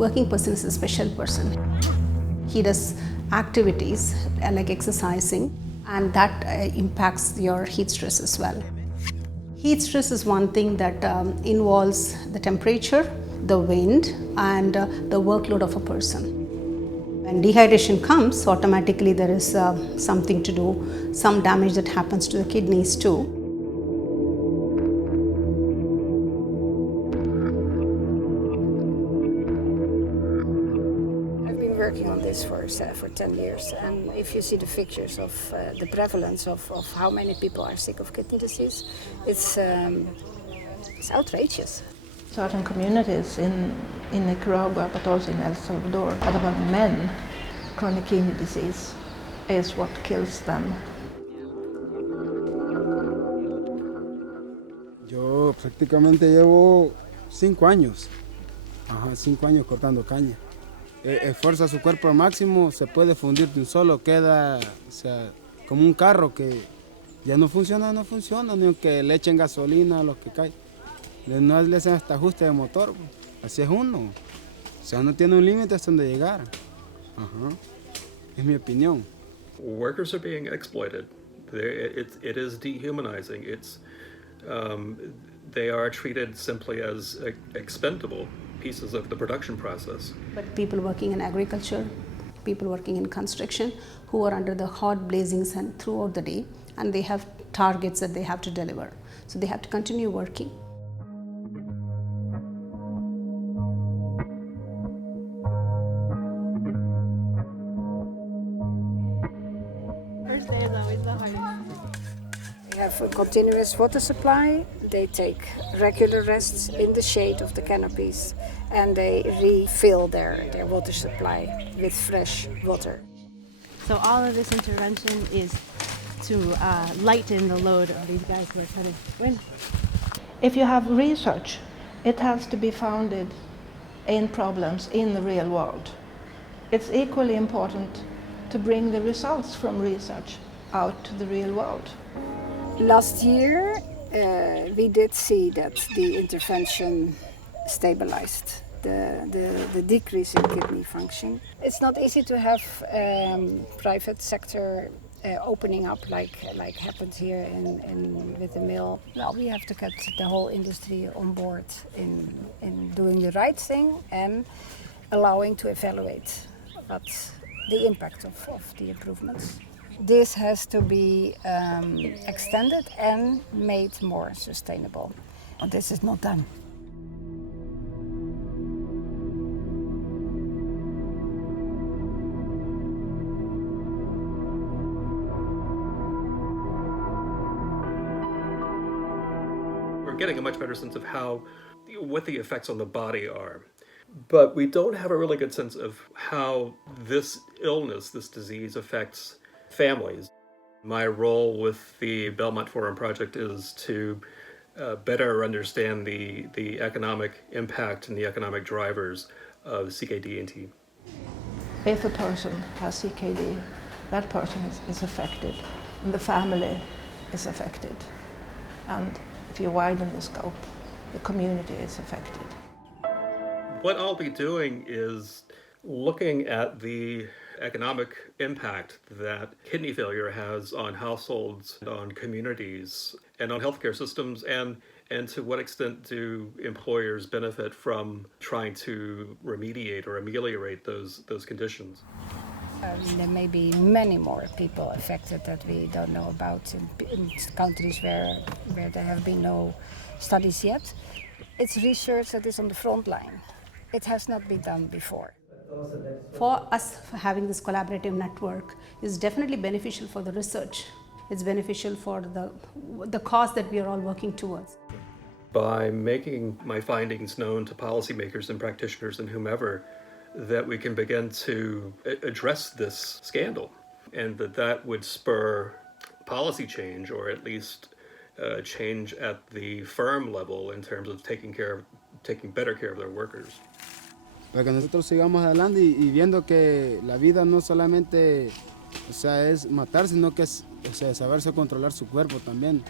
working person is a special person. He does activities like exercising, and that impacts your heat stress as well. Heat stress is one thing that involves the temperature, the wind, and the workload of a person. When dehydration comes, automatically there is something to do, some damage that happens to the kidneys too. Working on this for 10 years, and if you see the figures of the prevalence of how many people are sick of kidney disease, it's outrageous. Certain communities in Nicaragua, but also in El Salvador, but among men, chronic kidney disease is what kills them. Yo prácticamente llevo 5 años, 5 años cortando caña. Esfuerza su cuerpo al máximo, se puede fundir de un solo, queda, o sea, como un carro que ya no funciona, ni aunque le echen gasolina, lo que cae. No le hacen hasta ajuste de motor, así es uno. O sea, uno tiene un límite hasta donde llegar. Es mi opinión. Workers are being exploited. It is dehumanizing. They are treated simply as expendable pieces of the production process. But people working in agriculture, people working in construction, who are under the hot blazing sun throughout the day, and they have targets that they have to deliver. So they have to continue working. First day is always the hardest. They have a continuous water supply. They take regular rests in the shade of the canopies, and they refill their water supply with fresh water. So all of this intervention is to lighten the load of these guys who are trying to win. If you have research, it has to be founded in problems in the real world. It's equally important to bring the results from research out to the real world. Last year, we did see that the intervention stabilized the decrease in kidney function. It's not easy to have private sector opening up like happened here with the mill. Well, we have to get the whole industry on board in doing the right thing and allowing to evaluate what the impact of the improvements. This has to be extended and made more sustainable. And this is not done. We're getting a much better sense of what the effects on the body are. But we don't have a really good sense of how this illness, this disease, affects families. My role with the Belmont Forum Project is to better understand the economic impact and the economic drivers of CKD&T. If a person has CKD, that person is affected, and the family is affected. And if you widen the scope, the community is affected. What I'll be doing is looking at the economic impact that kidney failure has on households, on communities, and on healthcare systems, and to what extent do employers benefit from trying to remediate or ameliorate those conditions. There may be many more people affected that we don't know about in countries where there have been no studies yet. It's research that is on the front line. It has not been done before. For us, having this collaborative network is definitely beneficial for the research. It's beneficial for the cause that we are all working towards. By making my findings known to policymakers and practitioners and whomever, that we can begin to address this scandal, and that would spur policy change, or at least change at the firm level in terms of taking better care of their workers. Para que nosotros sigamos adelante y viendo que la vida no solamente, es matar, sino que es, saberse controlar su cuerpo también.